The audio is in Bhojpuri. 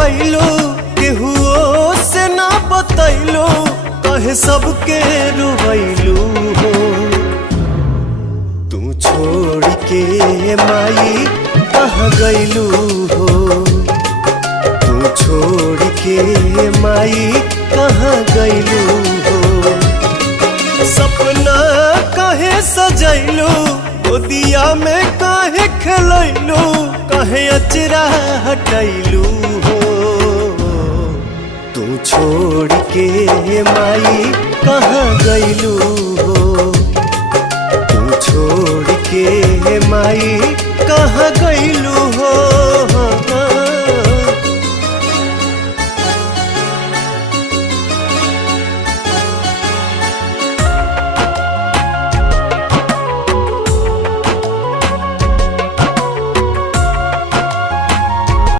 कैलो केहुओ से ना बतैलो कहे सबके रुवैलू हो। तू छोड़ के माई कहाँ गैलू हो। तू छोड़ के माई कहाँ गैलू हो। सपना काहे सजैलू गोदिया में काहे खेलैलू काहे अचरा हटैलू हो। तू छोड़ के माई कहाँ गैलू हो। तू छोड़ के माई कहाँ गैलू